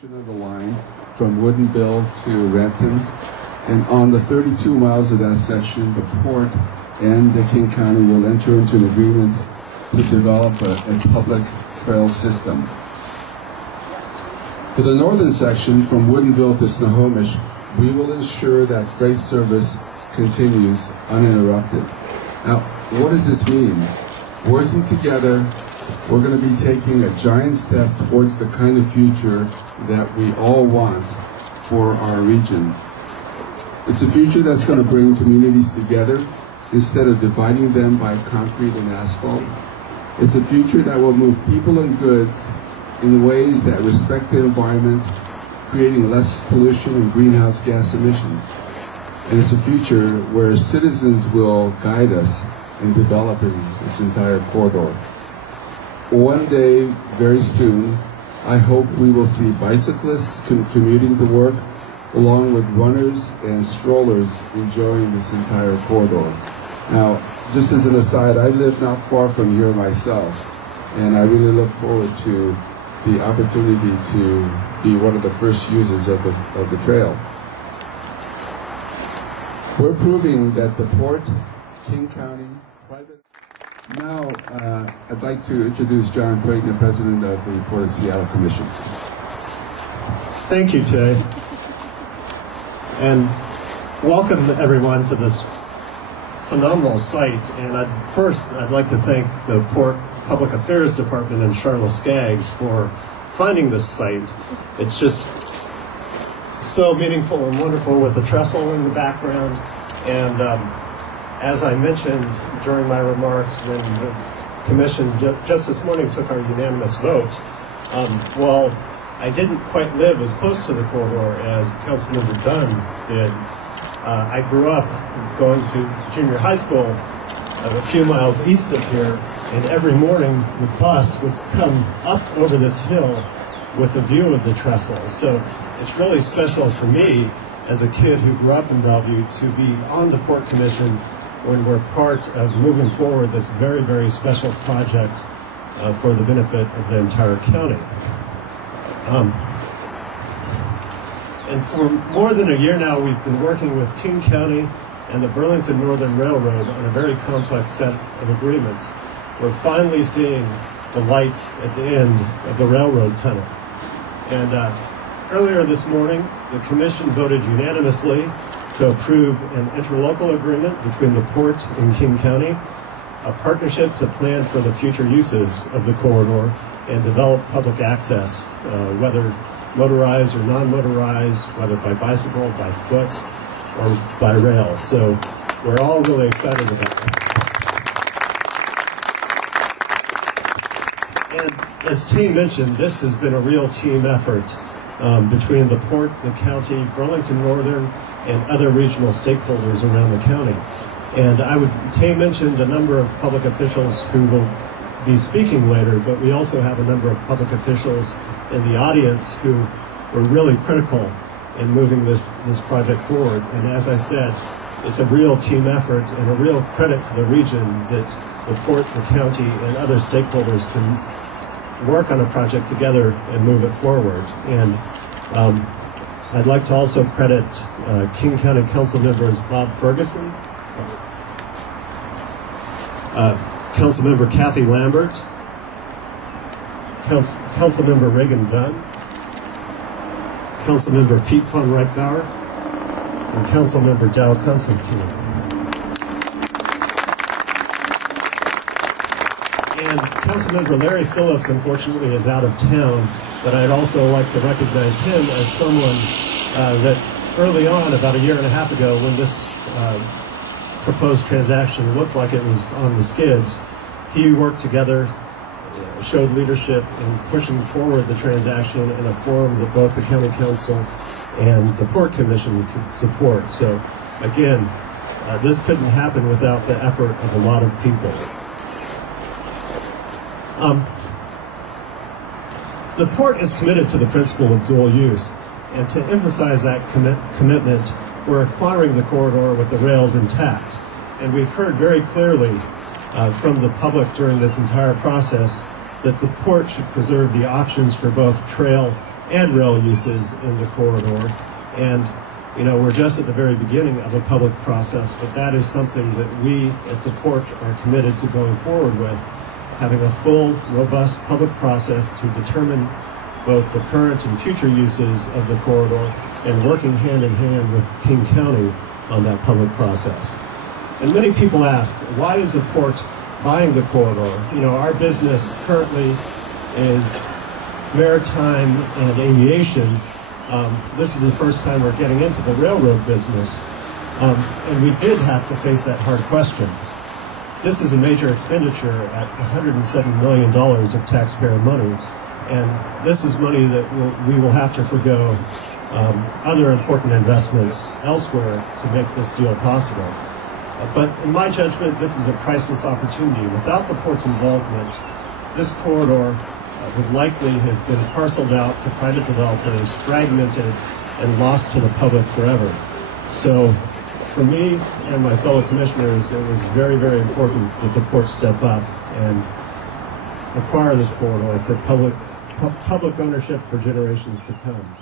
Of the line from Woodinville to Renton, and on the 32 miles of that section, the port and King County will enter into an agreement to develop a public trail system. For the northern section, from Woodinville to Snohomish, we will ensure that freight service continues uninterrupted. Now, what does this mean? Working together, we're going to be taking a giant step towards the kind of future that we all want for our region. It's a future that's going to bring communities together instead of dividing them by concrete and asphalt. It's a future that will move people and goods in ways that respect the environment, creating less pollution and greenhouse gas emissions. And it's a future where citizens will guide us in developing this entire corridor. One day, very soon, I hope we will see bicyclists commuting to work, along with runners and strollers enjoying this entire corridor. Now, just as an aside, I live not far from here myself, and I really look forward to the opportunity to be one of the first users of the trail. We're proving that the Port, King County, private... Now, I'd like to introduce John Creighton, the President of the Port of Seattle Commission. Thank you, Tay. And welcome everyone to this phenomenal site. And I'd like to thank the Port Public Affairs Department and Charlotte Skaggs for finding this site. It's just so meaningful and wonderful with the trestle in the background. And as I mentioned during my remarks when the Commission just this morning took our unanimous vote, while I didn't quite live as close to the corridor as Councilmember Dunn did, I grew up going to junior high school a few miles east of here, and every morning the bus would come up over this hill with a view of the trestle. So it's really special for me as a kid who grew up in Bellevue to be on the Port Commission when we're part of moving forward this very, very special project for the benefit of the entire county. And for more than a year now, we've been working with King County and the Burlington Northern Railroad on a very complex set of agreements. We're finally seeing the light at the end of the railroad tunnel. And earlier this morning, the Commission voted unanimously to approve an interlocal agreement between the Port and King County, a partnership to plan for the future uses of the corridor and develop public access, whether motorized or non-motorized, whether by bicycle, by foot, or by rail. So we're all really excited about that. And as Tay mentioned, this has been a real team effort between the Port, the county, Burlington Northern, and other regional stakeholders around the county. And Tay mentioned a number of public officials who will be speaking later, but we also have a number of public officials in the audience who were really critical in moving this project forward. And as I said, it's a real team effort and a real credit to the region that the Port, the county, and other stakeholders can work on a project together and move it forward. And I'd like to also credit King County Council members Bob Ferguson, Councilmember Kathy Lambert, Councilmember Reagan Dunn, Councilmember Pete von Reichbauer, and Councilmember Dow Constantine. And Councilmember Larry Phillips, unfortunately, is out of town, but I'd also like to recognize him as someone that early on, about a year and a half ago, when this proposed transaction looked like it was on the skids, he worked together, showed leadership in pushing forward the transaction in a form that both the County Council and the Port Commission could support. So again, this couldn't happen without the effort of a lot of people. The Port is committed to the principle of dual use, and to emphasize that commitment, we're acquiring the corridor with the rails intact. And we've heard very clearly from the public during this entire process that the Port should preserve the options for both trail and rail uses in the corridor. And we're just at the very beginning of a public process, but that is something that we at the port are committed to going forward with, having a full, robust public process to determine both the current and future uses of the corridor and working hand in hand with King County on that public process. And many people ask, why is the port buying the corridor? Our business currently is maritime and aviation. This is the first time we're getting into the railroad business. And we did have to face that hard question. This is a major expenditure at $107 million of taxpayer money. And this is money that we will have to forgo other important investments elsewhere to make this deal possible. But in my judgment, this is a priceless opportunity. Without the port's involvement, this corridor would likely have been parceled out to private developers, fragmented, and lost to the public forever. So for me and my fellow commissioners, it was very, very important that the port step up and acquire this corridor for public ownership for generations to come.